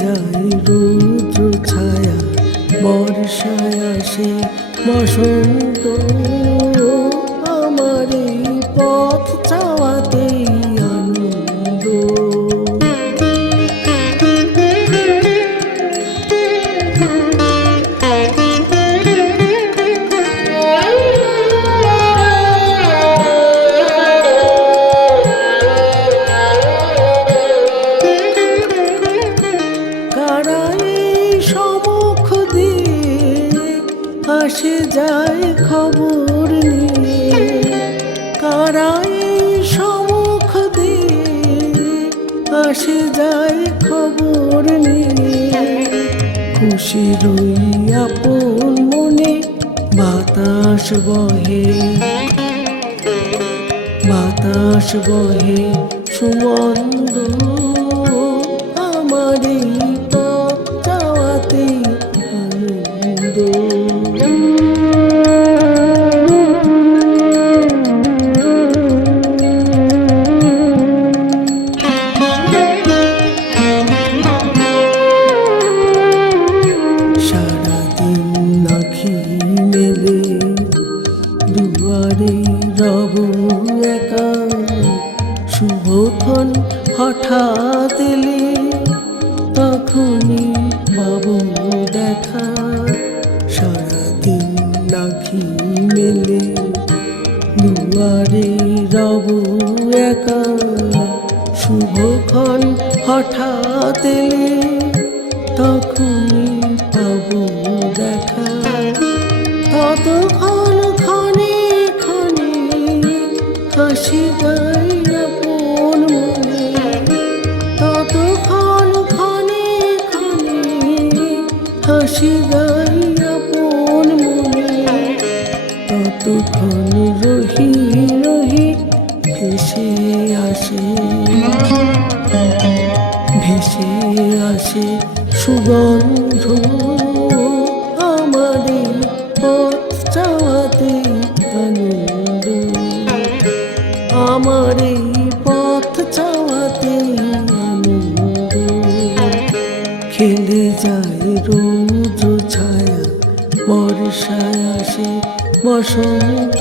যায় রৌদ্র ছায়া, বর্ষায় আসে বসন্ত। আমার এই পথ চাওয়াতেই আনন্দ। সম্মুখ দিয়ে আসে যায় খবর নিয়ে, কারাই সম্মুখ দিয়ে আসে যায় খবর নিয়ে। খুশির আপন মনে বাতাস বহে, বাতাস বহে সুমন্দ। আমার এই পথ চাওয়াতে আনন্দ। সারাদিন আঁখি মেলে দুয়ারে রব একা, শুভক্ষণ হঠাৎ এলে তখনই পাবো দেখা। সারাদিন আঁখি মেলে দুয়ারে রব একা, শুভক্ষণ হঠাৎ এলে তখনই পাবো দেখা। ততক্ষণ ক্ষণে ক্ষণে হাসি গাই আপন মনে, ততক্ষণ ক্ষণে ক্ষণে হাসি গাই আপন মনে। ততক্ষণ রহি রহি ভেসে আসে, ভেসে আসে সুগন্ধ। আমার এই পথ চাওয়াতে আনন্দ। আমার এই পথ চাওয়াতে আনন্দ। খেলে যায় রৌদ্র ছায়া, বর্ষায় আসে বসন্ত।